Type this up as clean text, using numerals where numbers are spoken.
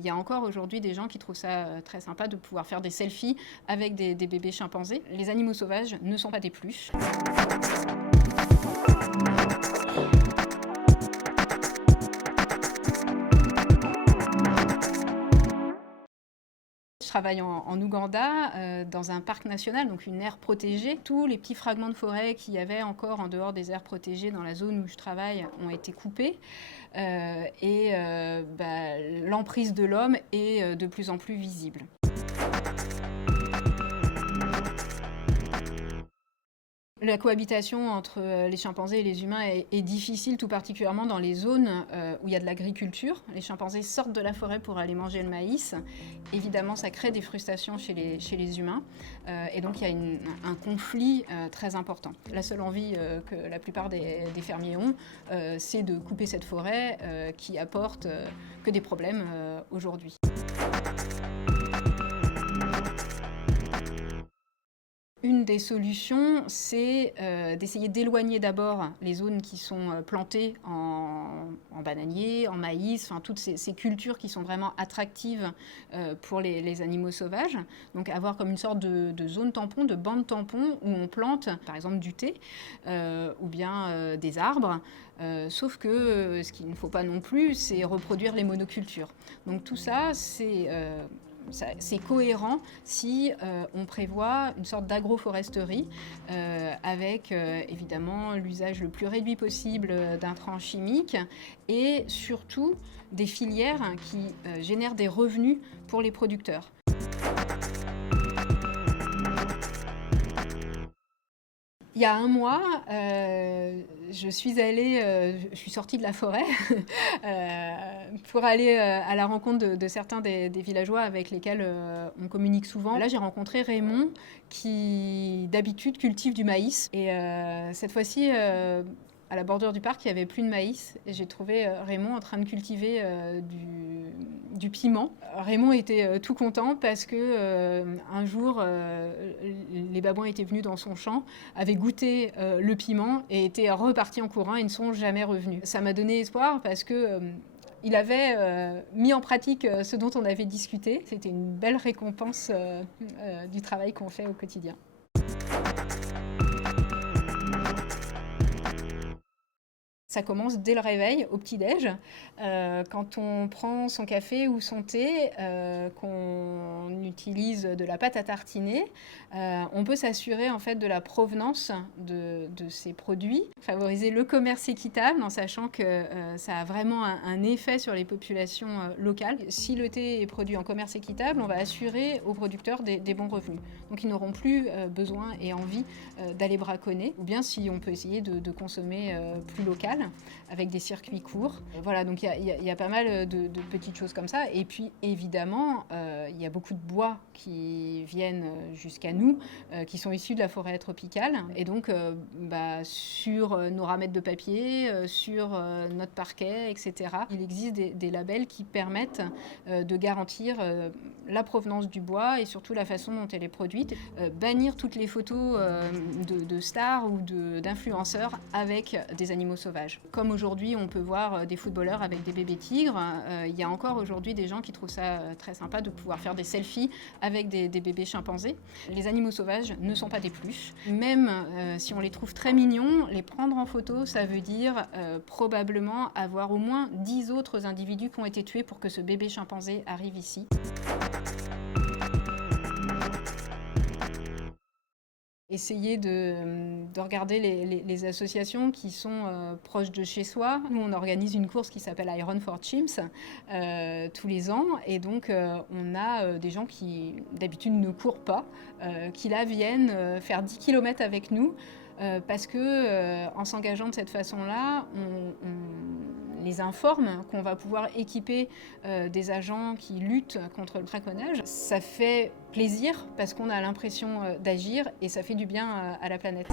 Il y a encore aujourd'hui des gens qui trouvent ça très sympa de pouvoir faire des selfies avec des bébés chimpanzés. Les animaux sauvages ne sont pas des peluches. Je travaille en Ouganda, dans un parc national, donc une aire protégée. Tous les petits fragments de forêt qu'il y avait encore en dehors des aires protégées dans la zone où je travaille ont été coupés. L'emprise de l'homme est de plus en plus visible. La cohabitation entre les chimpanzés et les humains est difficile, tout particulièrement dans les zones où il y a de l'agriculture. Les chimpanzés sortent de la forêt pour aller manger le maïs. Évidemment, ça crée des frustrations chez les humains. Et donc, il y a un conflit très important. La seule envie que la plupart des fermiers ont, c'est de couper cette forêt qui apporte que des problèmes aujourd'hui. Une des solutions, c'est d'essayer d'éloigner d'abord les zones qui sont plantées en bananier, en maïs, enfin toutes ces cultures qui sont vraiment attractives pour les animaux sauvages. Donc avoir comme une sorte de zone tampon, de bande tampon où on plante par exemple du thé ou bien des arbres. Sauf que ce qu'il ne faut pas non plus, c'est reproduire les monocultures. Donc tout ça, c'est cohérent si on prévoit une sorte d'agroforesterie avec évidemment l'usage le plus réduit possible d'intrants chimiques et surtout des filières qui génèrent des revenus pour les producteurs. Il y a un mois, je suis sortie de la forêt pour aller à la rencontre de certains des villageois avec lesquels on communique souvent. Là, j'ai rencontré Raymond qui, d'habitude, cultive du maïs. Et cette fois-ci, à la bordure du parc, il n'y avait plus de maïs. Et j'ai trouvé Raymond en train de cultiver du piment. Raymond était tout content parce que un jour, les babouins étaient venus dans son champ, avaient goûté le piment et étaient repartis en courant et ne sont jamais revenus. Ça m'a donné espoir parce que il avait mis en pratique ce dont on avait discuté. C'était une belle récompense du travail qu'on fait au quotidien. Ça commence dès le réveil, au petit-déj, quand on prend son café ou son thé, qu'on utilise de la pâte à tartiner, on peut s'assurer en fait de la provenance de ces produits, favoriser le commerce équitable en sachant que ça a vraiment un effet sur les populations locales. Si le thé est produit en commerce équitable, on va assurer aux producteurs des bons revenus. Donc ils n'auront plus besoin et envie d'aller braconner, ou bien si on peut essayer de consommer plus local, avec des circuits courts. Voilà, donc il y a pas mal de petites choses comme ça. Et puis évidemment, il y a beaucoup de bois qui viennent jusqu'à nous, qui sont issus de la forêt tropicale. Et donc sur nos ramettes de papier, sur notre parquet, etc., il existe des labels qui permettent de garantir la provenance du bois et surtout la façon dont elle est produite. Bannir toutes les photos de stars ou d'influenceurs avec des animaux sauvages. Comme aujourd'hui, on peut voir des footballeurs avec des bébés tigres, il y a encore aujourd'hui des gens qui trouvent ça très sympa de pouvoir faire des selfies avec des bébés chimpanzés. Les animaux sauvages ne sont pas des peluches. Même si on les trouve très mignons, les prendre en photo, ça veut dire probablement avoir au moins 10 autres individus qui ont été tués pour que ce bébé chimpanzé arrive ici. Essayer de regarder les associations qui sont proches de chez soi. Nous, on organise une course qui s'appelle Iron for Chimps tous les ans. Et donc, on a des gens qui, d'habitude, ne courent pas, qui là viennent faire 10 km avec nous. Parce que en s'engageant de cette façon-là, on les informe qu'on va pouvoir équiper des agents qui luttent contre le braconnage. Ça fait plaisir parce qu'on a l'impression d'agir et ça fait du bien à la planète.